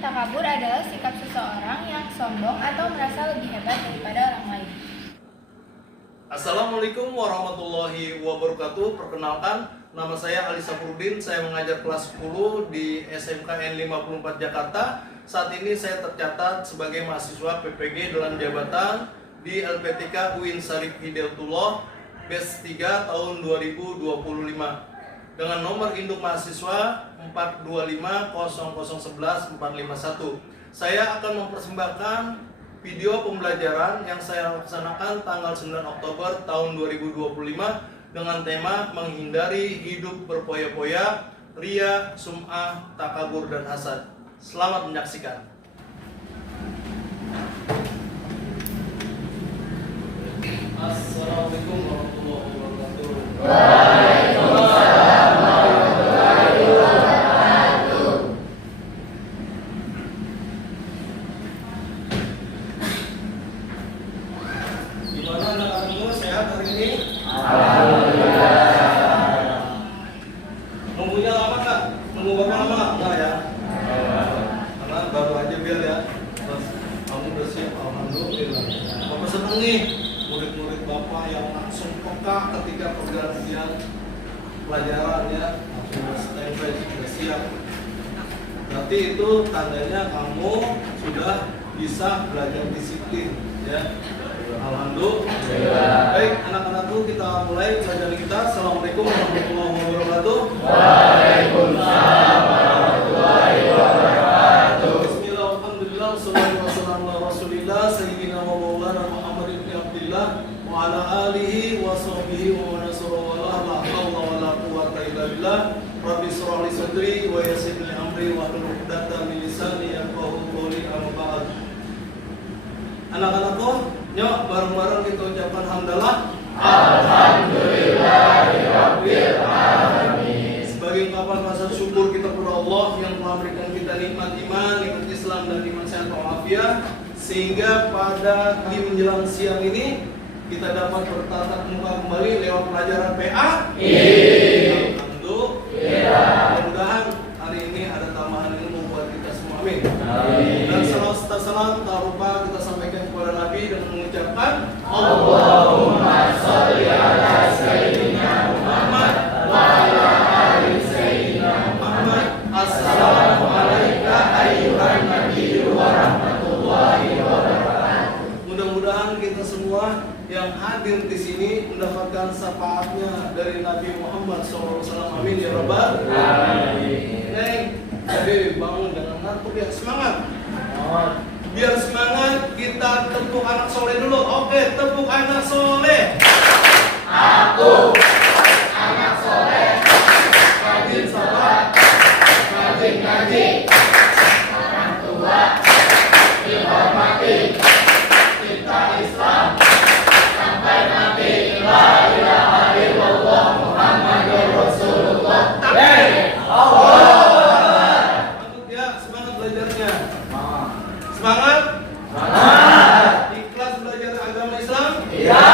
takabur adalah sikap seseorang yang sombong atau merasa lebih hebat daripada orang lain. Assalamualaikum warahmatullahi wabarakatuh. Perkenalkan, nama saya Ali Saprudin. Saya mengajar kelas 10 di SMKN 54 Jakarta. Saat ini saya tercatat sebagai mahasiswa PPG dalam jabatan di LPTK UIN Syarif Hidayatullah Batch 3 tahun 2025 dengan nomor induk mahasiswa 4250011 Saya akan mempersembahkan video pembelajaran yang saya laksanakan tanggal 9 Oktober tahun 2025 dengan tema menghindari hidup berpoya-poya, ria, sum'ah, takabur, dan hasad. Selamat menyaksikan. Assalamualaikum warahmatullahi wabarakatuh. Waalaikumsalam warahmatullahi wabarakatuh. Gimana anak-anakmu, sehat hari ini? Alhamdulillah. Nunggunya lama nggak? Nunggu bapak lama nggak? Nggak ya? Karena baru aja bel ya. Terus kamu udah siap, alhamdulillah. Bapak seneng nih, murid-murid bapak yang langsung peka ketika pergantian pelajaran ya, langsung standby, sudah siap. Berarti itu tandanya kamu sudah bisa belajar disiplin ya. Alhamdulillah. Baik, anak-anakku, kita mulai pelajaran kita. Assalamualaikum warahmatullahi wabarakatuh. Waalaikumsalam warahmatullahi wabarakatuh. Bismillah, alhamdulillah, wassalatu wassalamu ala rasulillah sayyidina wa maulana Muhammad ibn Abdillah wa ala alihi wa sahbihi wa man nasara wa la hawla wa la quwwata illa billah. Rabbi shrah li sadri wa yassir li amri wa hlul 'uqdatam min lisani yafqahu qawli. Amma ba'd. Anak-anakku, yuk bareng-bareng kita ucapkan hamdalah. Alhamdulillahirabbil alamin. Sebagai ungkapan rasa syukur kita kepada Allah yang telah memberikan kita nikmat iman, nikmat Islam, dan nikmat sehat walafiat, sehingga pada di menjelang siang ini kita dapat bertatap muka kembali lewat pelajaran PA. Alhamdulillah. Mudah-mudahan hari ini ada tambahan ilmu buat kita semua. Amin. Dan salam tak lupa kita sampaikan kepada Nabi dengan mengucapkan Allahumma sholli ala sayyidina Muhammad wa ala ali sayyidina Muhammad. Assalamualaikum ayyuhan nabiyyu wa rahmatullahi wabarakatuh. Mudah-mudahan kita semua yang hadir di sini mendapatkan syafaatnya dari Nabi Muhammad SAW. Amin ya rabbal alamin. Neng, jadi bangun dengan ngantuk ya, semangat. Biar semangat, kita tepuk anak soleh dulu. Oke, tepuk anak soleh. Aku anak soleh, rajin sholat, rajin ngaji, orang tua dihormati, cinta Islam sampai mati. La ilaha illallah Muhammadur Rasulullah. Mantap ya, semangat belajarnya. Semangat. Ikhlas belajar agama Islam. Iya.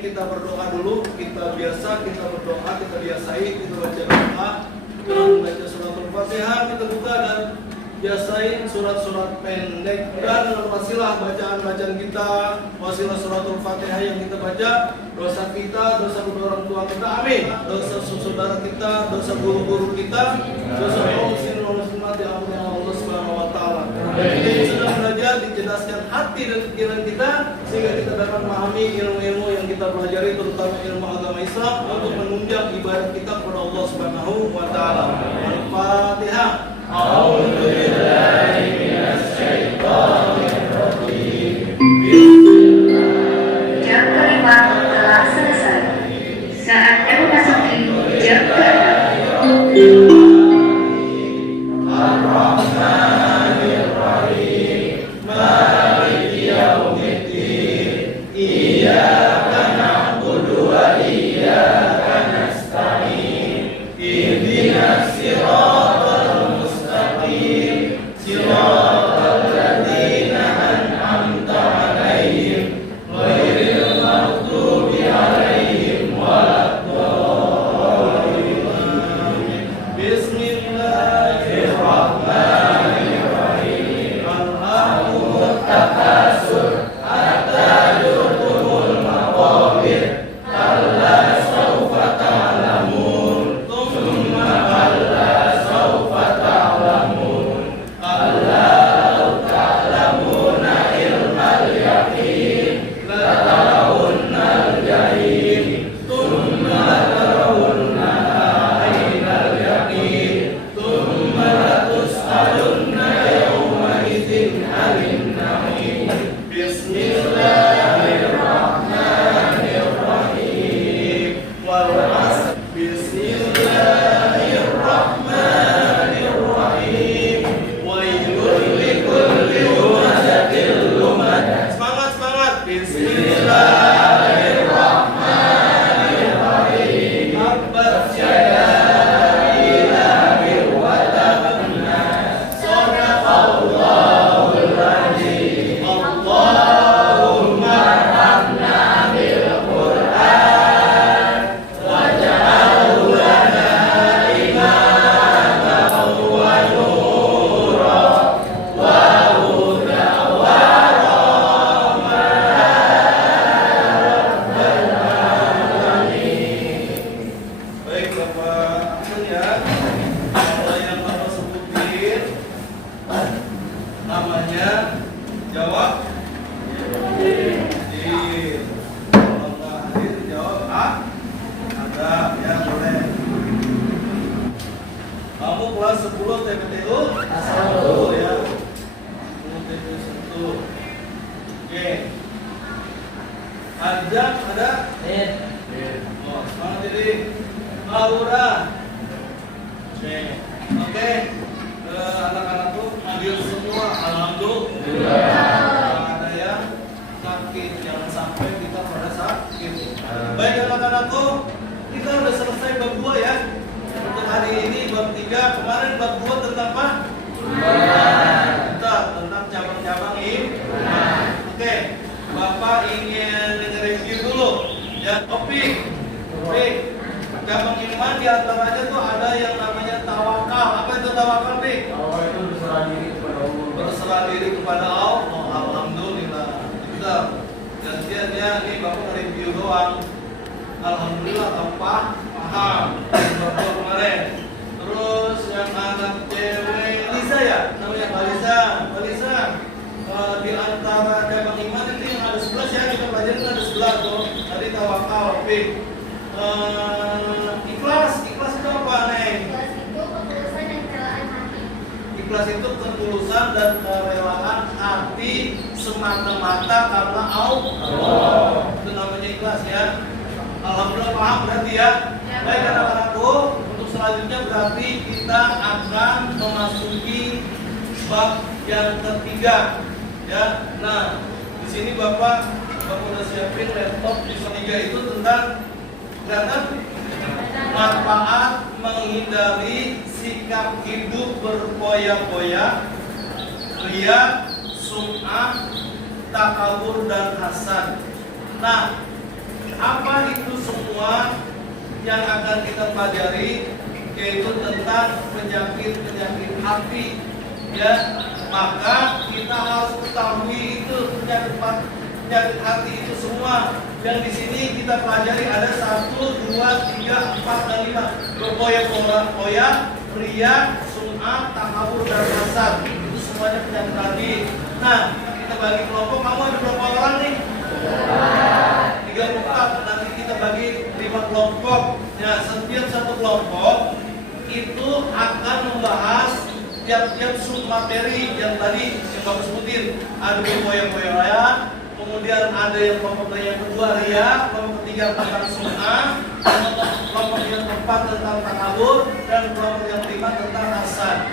Kita berdoa dulu. Kita berdoa, kita biasai, kita baca doa. Kita membaca surat Al-Fatihah, kita buka dan biasain surat-surat pendek, dan wasilah bacaan-bacaan kita, wasilah surat Al-Fatihah yang kita baca, dosa kita, dosa kedua orang tua kita, amin. Dosa saudara kita, dosa guru-guru kita, dosa kaum muslimin wal muslimat diampuni Allah Subhanahu wa taala. Kita sedang belajar, dicerdaskan hati dan pikiran kita sehingga kita dapat memahami ilmu-ilmu yang kita pelajari, terutama ilmu agama Islam, untuk menunjang ibadah kita kepada Allah Subhanahu wa taala. Al-Fatihah. A'udzubillahi minasyaitonir rajim. Jam kelima telah selesai. Saatnya memasuki jam keenam. Ar-Rahmanir Rahim. Maliki yaumiddin. Iyyaka na'budu wa iyyaka nasta'in. Ihdinas siratal mustaqim. Siratal ladzina an'amta 'alaihim Oh, semangat Didi. Aura. Oke. Anak-anak tuh ambil semua. Alhamdulillah. Ada yang sakit, jangan sampai kita pada sakit. Baik anak-anakku, kita udah selesai bab 2 ya. Untuk hari ini bab 3, kemarin bab 2 tentang apa? Tentang cabang-cabang iman. Oke, Bapak ingin review dulu ya. Topik cabang iman di antaranya tuh ada yang namanya tawakal. Apa itu tawakal, Pik? Itu berserah diri kepada Allah. Berserah diri kepada Allah. Alhamdulillah. Kita gantiannya nih Bapak review doang. Alhamdulillah tanpa paham. Bapak kemarin. Terus yang anak cewek Lisa ya, namanya Balisa. Di antara cabang iman itu yang ada 11 ya, kita pelajarin ada 11 tuh. Tadi tawakal, Pik. Ikhlas itu apa, Neng? Ikhlas itu ketulusan dan kerelaan hati. Ikhlas itu ketulusan dan kerelaan hati semata-mata karena Allah. Itu namanya ikhlas ya. Alhamdulillah paham berarti ya. Baik anak-anakku, untuk selanjutnya berarti kita akan memasuki bab yang ketiga ya. Nah, di sini Bapak udah siapin laptop di 3 itu tentang manfaat menghindari sikap hidup berpoya-poya, ria, sum'ah, takabur dan hasad. Nah, apa itu semua yang akan kita pelajari, yaitu tentang penyakit-penyakit hati ya. Maka kita harus ketahui itu penyakit hati itu semua. Yang di sini kita pelajari ada 1, 2, 3, 4, dan 5. Berpoya-poya, ria, sum'ah, takabur dan hasad. Itu semuanya penyakit hati. Nah, kita bagi kelompok. Kamu ada berapa orang nih? 34. Nanti kita bagi 5 kelompok. Ya, setiap satu kelompok itu akan membahas tiap-tiap submateri yang tadi yang Bapak sebutin. Ada berpoya-poya, kemudian ada yang kelompok yang kedua ria, kelompok ketiga tentang sum'ah, kelompok yang keempat tentang takabur, dan kelompok yang kelima tentang hasad.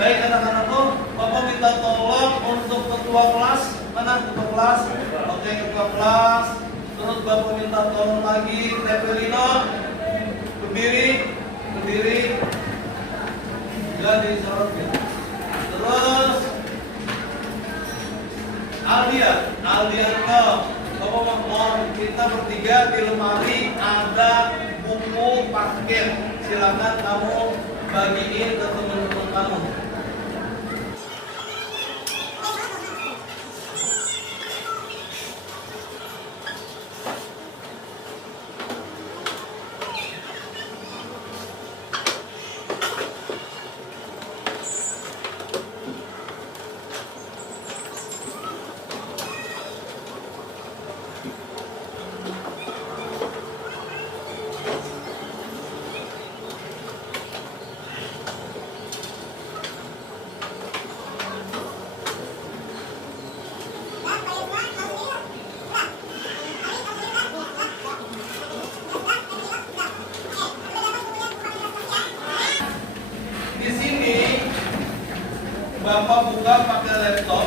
Baik anak-anakku, Bapak minta tolong untuk ketua kelas. Mana ketua kelas? Oke, ketua kelas. Terus Bapak minta tolong lagi Tepelino, berdiri, jadi sorot ya. Terus Aldian Bapak mohon kita bertiga di lemari ada buku paket. Silakan kamu bagiin ke teman-teman kamu. Bapak buka pakai laptop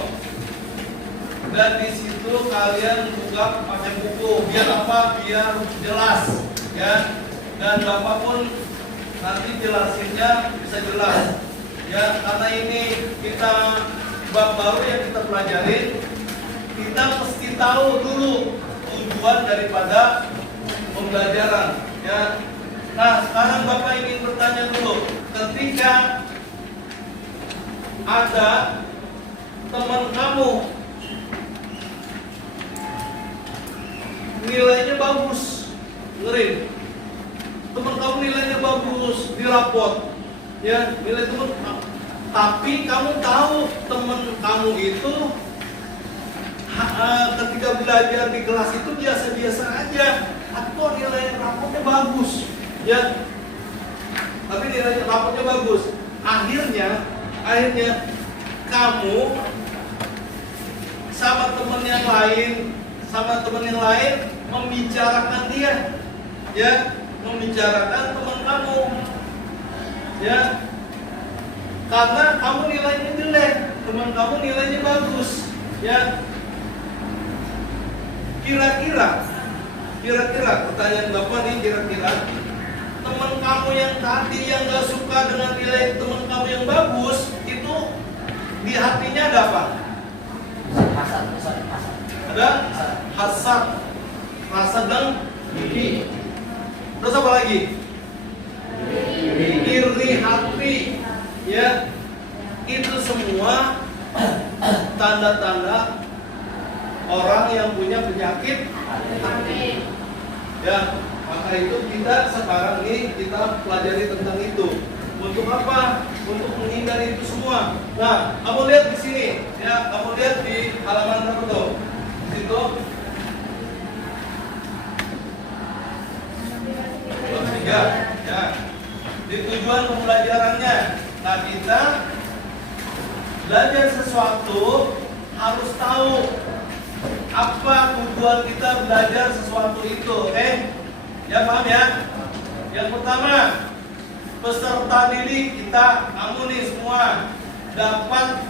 dan di situ kalian buka pakai buku. Biar apa? Biar jelas ya. Dan Bapak pun nanti jelasinnya bisa jelas ya. Karena ini kita bab baru yang kita pelajarin, kita mesti tahu dulu tujuan daripada pembelajaran ya. Nah, sekarang Bapak ingin bertanya dulu, ketika ada teman kamu nilainya bagus, dengerin, teman kamu nilainya bagus di rapot ya, nilai teman, tapi kamu tahu teman kamu itu ketika belajar di kelas itu biasa-biasa aja, atau nilai rapotnya bagus ya, tapi nilai rapotnya bagus. Akhirnya kamu sama teman yang lain membicarakan dia, ya, membicarakan teman kamu, ya, karena kamu nilainya jelek, teman kamu nilainya bagus, ya. Kira-kira pertanyaan Bapak nih, kira-kira teman kamu yang tadi yang gak suka dengan nilai teman kamu yang bagus itu di hatinya ada apa? Ada hasad, rasa dengki. Terus apa lagi? Iri hati, ya. Itu semua tanda-tanda orang yang punya penyakit hati. Ya, maka itu kita sekarang ini kita pelajari tentang itu. Untuk apa? Untuk menghindari itu semua. Nah, kamu lihat di sini, ya, kamu lihat di halaman berapa tuh? Di situ. Tiga, ya. Di tujuan pembelajarannya. Nah, kita belajar sesuatu harus tahu apa tujuan kita belajar sesuatu itu, oke? Ya, paham ya? Yang pertama, peserta didik kita, kamu nih semua dapat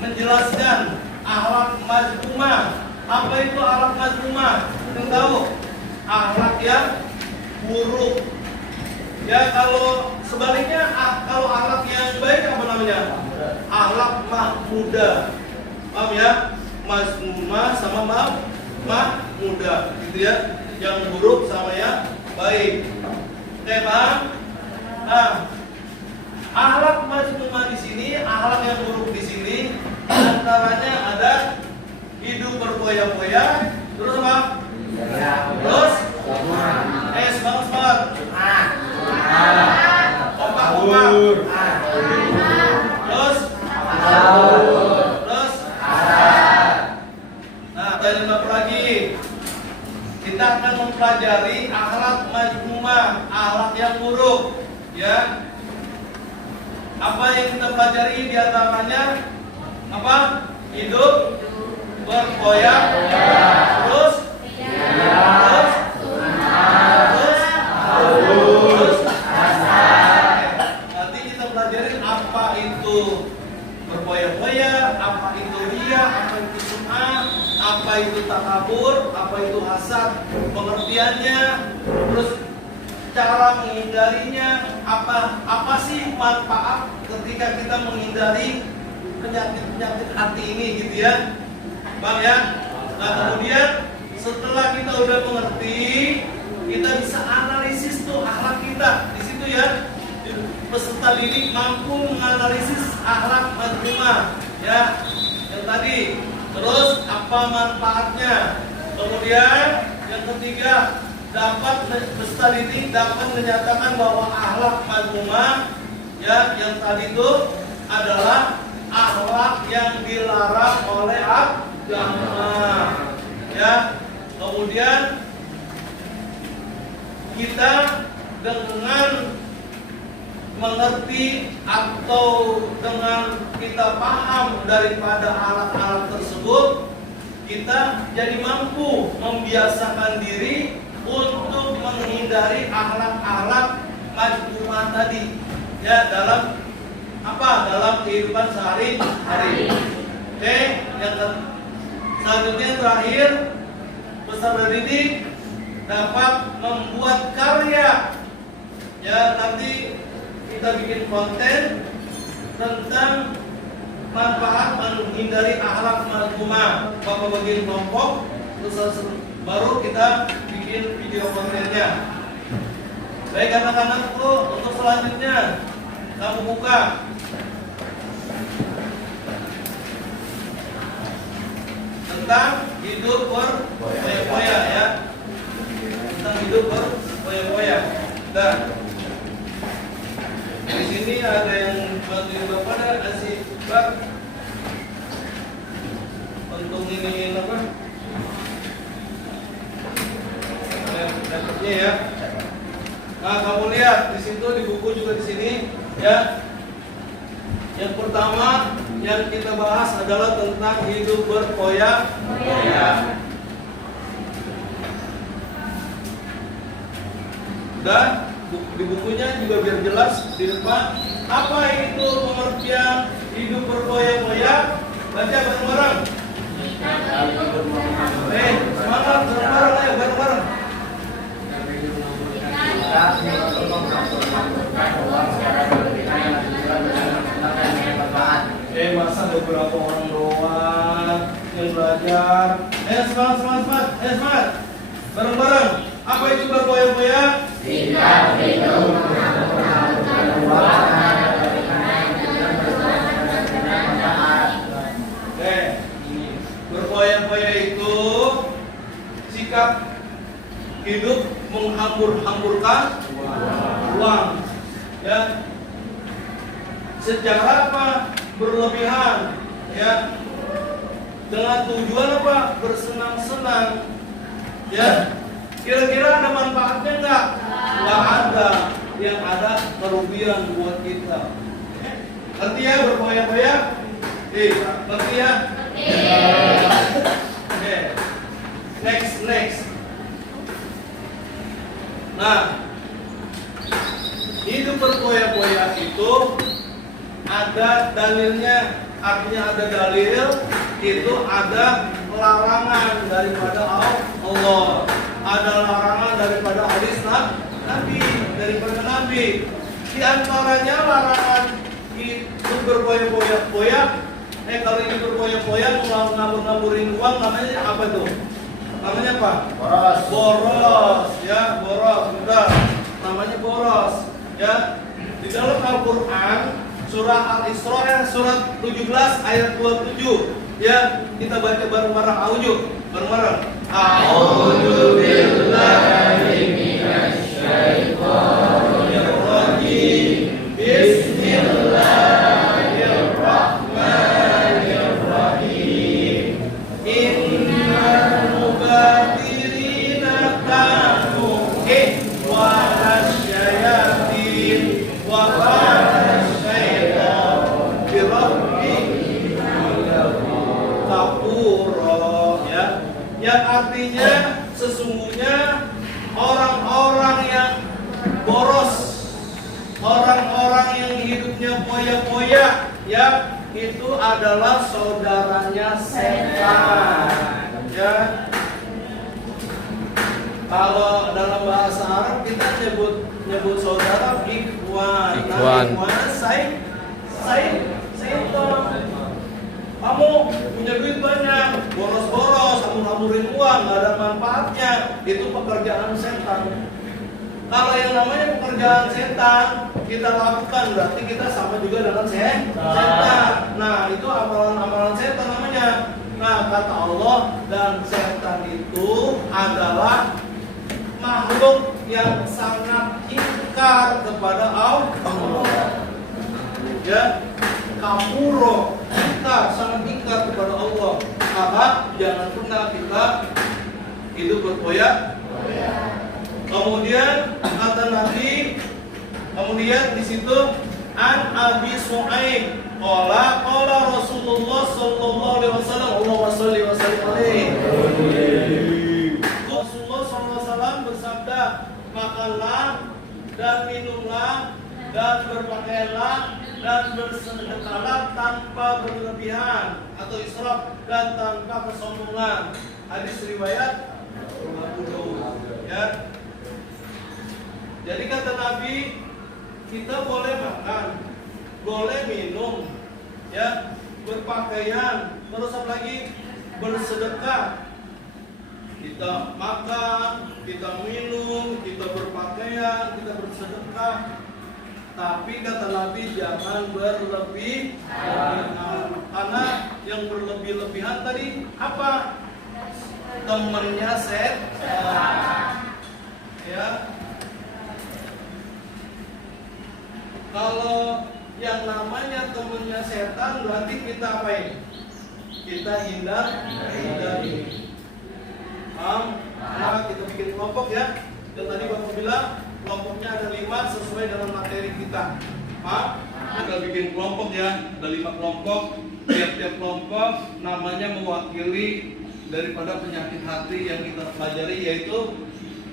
menjelaskan akhlak mazmumah. Apa itu akhlak mazmumah? Kita tahu akhlak yang buruk. Ya, kalau sebaliknya, kalau akhlak yang baik apa namanya? Akhlak mahmudah. Paham ya? Mazmumah sama mahmudah, gitu ya. Yang buruk sama yang baik. Oke, paham? Nah, akhlak mazmumah di sini, akhlak yang buruk di sini, antaranya ada hidup berfoya-foya, terus apa? Terus, semangat. Kompak. Terus, nah, tanya apa lagi? Kita akan mempelajari akhlak mazmumah, akhlak yang buruk, ya. Apa yang kita pelajari di antaranya? Apa? Hidup berfoya-foya. Terus, nanti kita pelajarin apa itu berfoya-foya, apa itu riya, apa itu sum'ah, apa itu takabur, apa itu hasad, pengertiannya, terus cara menghindarinya, apa sih manfaat ketika kita menghindari penyakit hati ini, gitu ya, Bang ya. Nah, kemudian setelah kita udah mengerti, kita bisa analisis tuh akhlak kita di situ ya. Peserta didik mampu menganalisis akhlak mazmumah, ya, yang tadi. Terus apa manfaatnya? Kemudian yang ketiga, peserta didik dapat menyatakan bahwa akhlak mazmumah, ya, yang tadi itu adalah akhlak yang dilarang oleh agama, ya. Kemudian kita dengan mengerti atau dengan kita paham daripada alat-alat tersebut, kita jadi mampu membiasakan diri untuk menghindari akhlak-akhlak mazmumah tadi, ya, dalam kehidupan sehari-hari. Oke, yang selanjutnya terakhir, peserta didik dapat membuat karya, ya. Nanti kita bikin konten tentang manfaat menghindari akhlak mazmumah. Bapak bagian kelompok, terus baru kita bikin video kontennya. Baik anak-anakku, untuk selanjutnya kamu buka tentang hidup berfoya-foya, ya. Tentang hidup berfoya-foya. Nah, di sini ada yang bantuin Bapak, ada kasih Pak untuk ini apa? Laptopnya, ya. Nah, kamu lihat di situ, di buku juga di sini, ya. Yang pertama yang kita bahas adalah tentang hidup berfoya-foya. Dan di bukunya juga biar jelas di depan apa itu pengertian hidup berfoya-foya. Baca bareng-bareng. Semangat bareng-bareng, ayo bareng-bareng. Masa ada beberapa orang doang yang belajar. Semangat. Bareng-bareng. Apa itu berfoya-foya? Berfoya-foya itu sikap hidup menghambur-hamburkan uang, ya. Secara apa? Berlebihan, ya. Dengan tujuan apa? Bersenang-senang, ya. Kira-kira ada manfaatnya nggak? Nggak ada. Yang ada kerugian buat kita. Ngerti ya berfoya-foya? Ngerti ya? Oke. Next. Nah, hidup berfoya-foya itu ada dalilnya. Artinya ada dalil, itu ada larangan daripada Allah, ada larangan daripada hadis Nabi, daripada Nabi. Di antaranya larangan itu berfoya-foya. Kalau ini berfoya-foya ngabur-ngaburin uang, namanya apa tuh? Namanya apa? Boros, ya, boros. Bentar. Namanya boros, ya. Di dalam Al-Qur'an surah Al-Isra surat 17 ayat 27, ya, kita baca bareng-bareng. Bareng-bareng. A'udzu billahi minasyaitonir rajim. Bismillahirrahmanirrahim. Innal mubadirina kanu ikhwanas syayatin wa kana syaitan bi rabbih kafura, ya. Yang artinya sesungguhnya orang-orang yang boros, orang-orang yang hidupnya foya-foya, ya, itu adalah saudaranya setan, ya. Kalau dalam bahasa Arab kita nyebut saudara ikhwan. Nah, ikhwan setan. Kamu punya duit banyak, boros-boros, hamur-hamurin uang, nggak ada manfaatnya. Itu pekerjaan setan. Kalau yang namanya pekerjaan setan kita lakukan, berarti kita sama juga dengan setan. Nah, itu amalan-amalan setan namanya. Nah, kata Allah, dan setan itu adalah makhluk yang sangat ingkar kepada Allah. Ya, kafuro, ingkar, sangat ingkar kepada Allah. Maka jangan pernah kita hidup berfoya. Kemudian kata Nabi, kemudian di situ an Abi Su'aib qala Rasulullah sallallahu alaihi wasallam, Allahumma shalli wa sallim alaihi. Rasulullah sallallahu alaihi wasallam bersabda, makanlah dan minumlah dan berpakaianlah dan bersedekahlah tanpa berlebihan atau israf dan tanpa kesombongan. Hadis riwayat Abu Daud, ya. Jadi kata Nabi, kita boleh makan, boleh minum, ya, berpakaian, terus apa lagi? Bersedekah. Kita makan, kita minum, kita berpakaian, kita bersedekah. Tapi kata Nabi jangan berlebihan. Karena yang berlebih-lebihan tadi apa? Temennya setan. Ya. Kalau yang namanya temennya setan berarti kita apain? Kita hindari. Paham? Nah, kita bikin kelompok, ya. Dan tadi Bapak bilang kelompoknya ada 5 sesuai dengan materi kita. Paham? Kita bikin kelompok, ya. Ada 5 kelompok. Tiap-tiap kelompok namanya mewakili daripada penyakit hati yang kita pelajari, yaitu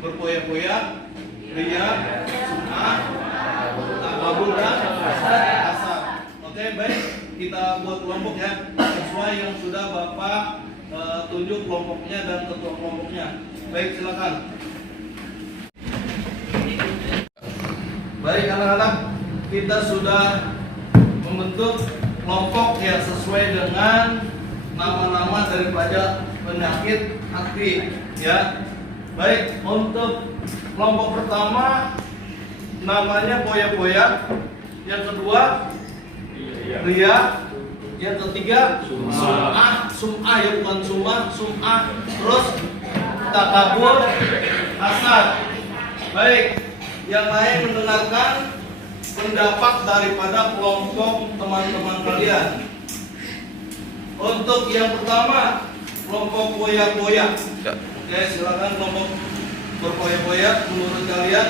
berfoya-foya, ria, sum'ah, takabur dan hasad. Oke, baik, kita buat kelompok ya sesuai yang sudah Bapak tunjuk kelompoknya dan ketua kelompoknya. Baik, silakan. Baik anak-anak, kita sudah membentuk kelompok yang sesuai dengan nama-nama daripada penyakit hati ya. Baik, untuk kelompok pertama namanya poya-poya, yang kedua ria, yang ketiga sum'ah ya, bukan sum'ah, terus takabur, hasad. Baik, yang lain mendengarkan pendapat daripada kelompok teman-teman kalian. Untuk yang pertama, kelompok poya-poya. Oke, silakan kelompok berpoya-poya. Menurut kalian?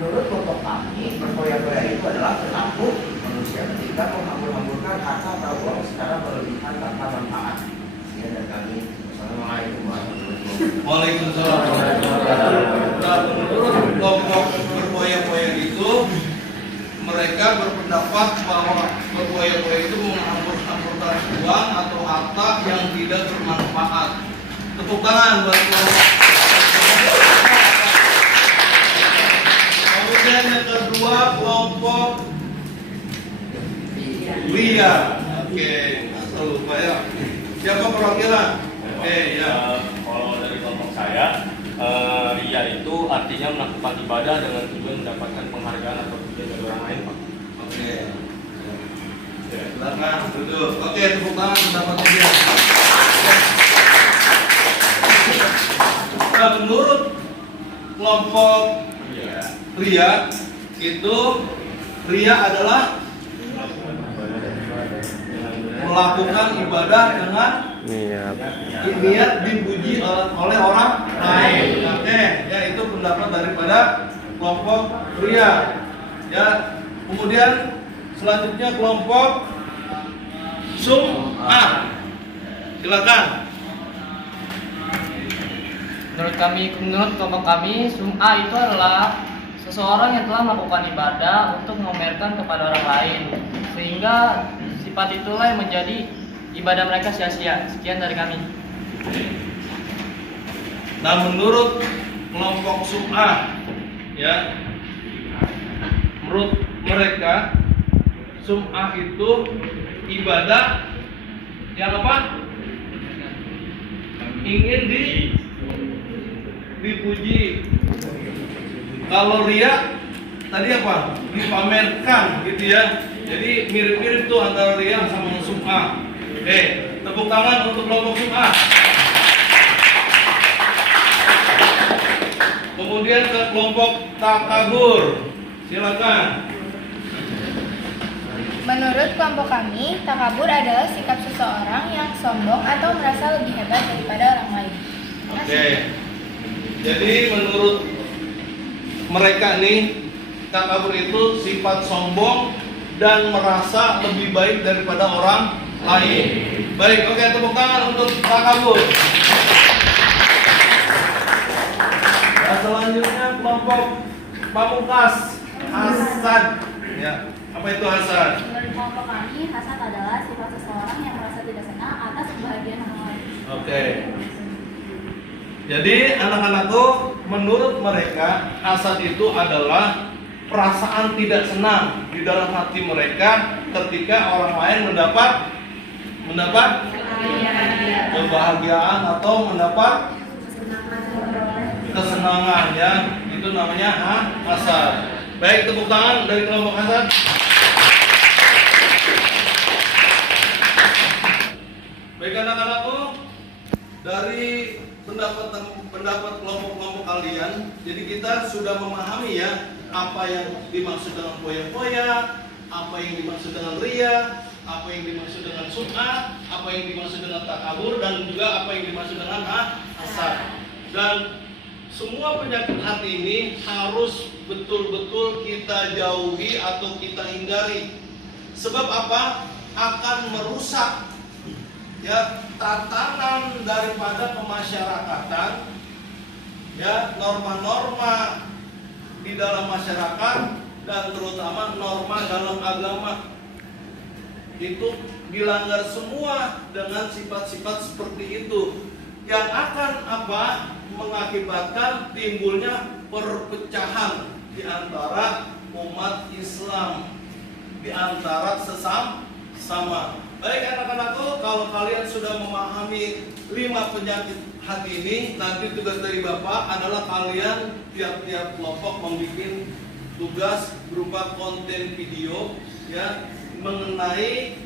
Menurut kelompok kami, berpoya-poya itu adalah perilaku manusia ketika menghambur-hamburkan harta atau uang secara berlebihan tanpa manfaat. Sekian dari kami. Assalamualaikum warahmatullahi wabarakatuh. Waalaikumsalam. Nah, menurut kelompok berpoya-poya itu, mereka berpendapat bahwa berpoya-poya itu menghambur-hamburkan uang atau harta yang tidak bermanfaat. Tepuk tangan buat kelompok. Kemudian yang kedua, kelompok ria. Oke, asal lupa ya. Siapa perwakilan? Oke, ya. Kalau dari kelompok saya, ria itu artinya melakukan ibadah dengan tujuan mendapatkan penghargaan atau pujian dari orang lain, Pak. Oke. Silakan duduk. Oke, tepuk tangan pendapatnya dia. Nah, menurut kelompok ria itu, ria adalah melakukan ibadah dengan niat dipuji oleh orang lain. Oke, ya itu pendapat daripada kelompok ria. Ya, kemudian selanjutnya kelompok sum'ah. Silakan. Menurut kelompok kami, sum'ah itu adalah seseorang yang telah melakukan ibadah untuk memamerkan kepada orang lain, sehingga sifat itulah yang menjadi ibadah mereka sia-sia. Sekian dari kami. Nah, menurut kelompok sum'ah, ya, menurut mereka sum'ah itu ibadah yang apa? Ingin dipuji. Kalau ria tadi apa? Dipamerkan gitu ya. Jadi mirip-mirip tuh antara ria sama sum'ah. Tepuk tangan untuk kelompok sum'ah. Kemudian ke kelompok takabur. Silakan. Menurut kelompok kami, takabur adalah sikap seseorang yang sombong atau merasa lebih hebat daripada orang lain. Oke. Jadi menurut mereka nih, takabur itu sifat sombong dan merasa lebih baik daripada orang lain. Baik, oke, tepuk tangan untuk takabur. Nah, selanjutnya kelompok pamungkas, hasad. Ya, apa itu hasad? Menurut kelompok kami, hasad adalah sifat seseorang yang merasa tidak senang atas kebahagiaan orang lain. Oke. Jadi anak-anakku, menurut mereka hasad itu adalah perasaan tidak senang di dalam hati mereka ketika orang lain mendapat kebahagiaan atau mendapat kesenangan ya. Itu namanya hasad. Baik, tepuk tangan dari kelompok hasad. Baik anak-anakku, dari pendapat kelompok-kelompok kalian, jadi kita sudah memahami ya apa yang dimaksud dengan poya-poya, apa yang dimaksud dengan ria, apa yang dimaksud dengan sum'ah, apa yang dimaksud dengan takabur, dan juga apa yang dimaksud dengan hasad. Dan semua penyakit hati ini harus betul-betul kita jauhi atau kita hindari. Sebab apa? Akan merusak ya tatanan daripada pemasyarakatan, ya norma-norma di dalam masyarakat dan terutama norma dalam agama. Itu dilanggar semua dengan sifat-sifat seperti itu yang akan mengakibatkan timbulnya perpecahan di antara umat Islam, di antara sesama. Baik anak-anakku, kalau kalian sudah memahami 5 penyakit hati ini, nanti tugas dari Bapak adalah kalian tiap-tiap kelompok membuat tugas berupa konten video ya mengenai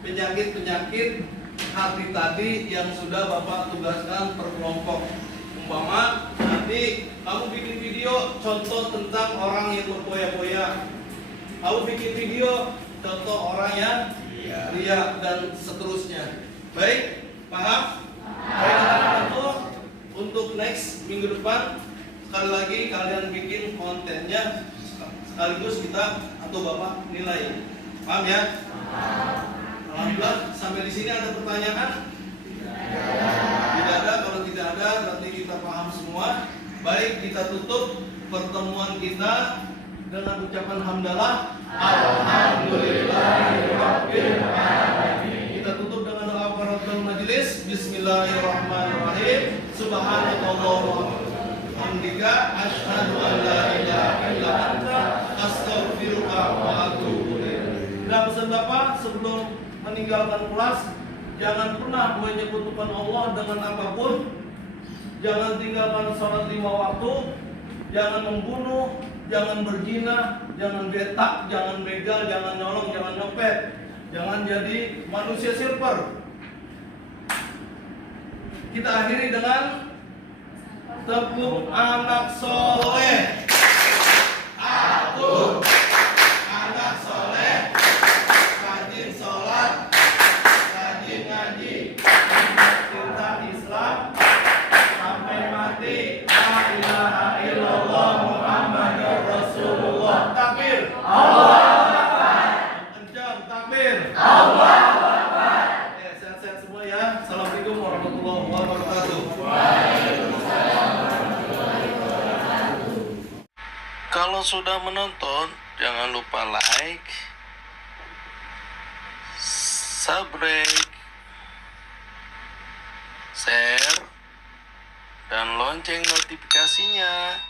penyakit-penyakit hati tadi yang sudah Bapak tugaskan per kelompok. Umpama nanti kamu bikin video contoh tentang orang yang berpoya-poya, kamu bikin video contoh orang yang ria dan seterusnya. Baik, paham? Baik anak-anakku, untuk next minggu depan sekali lagi kalian bikin kontennya sekaligus kita atau Bapak nilai. Paham ya? Alhamdulillah, sampai di sini ada pertanyaan? Tidak ada. Kalau tidak ada, berarti kita paham semua. Baik, kita tutup pertemuan kita dengan ucapan hamdalah. Alhamdulillahirabbil alamin. Kita tutup dengan doa kafaratul majelis. Bismillahirrahmanirrahim. Subhanallahumma hamdika asyhadu an la ilaha illa anta astaghfiruka wa atubu ilaik. Dan pesan Bapak sebelum meninggalkan kelas, jangan pernah menyekutukan Allah dengan apapun. Jangan tinggalkan sholat 5 waktu. Jangan membunuh, jangan berzina, jangan betak, jangan begal, jangan nyolong, jangan nyopet. Jangan jadi manusia silver. Kita akhiri dengan tepuk anak soleh. Aku anak soleh, rajin sholat, rajin ngaji, cinta Islam sampai mati. La ilaha illallah Muhammadur Rasulullah. Takbir. Allahu Akbar. Kencang takbir. Allahu Akbar. Sehat-sehat semua ya. Assalamualaikum warahmatullahi wabarakatuh. Kalau sudah menonton, jangan lupa like, subscribe, share, dan lonceng notifikasinya.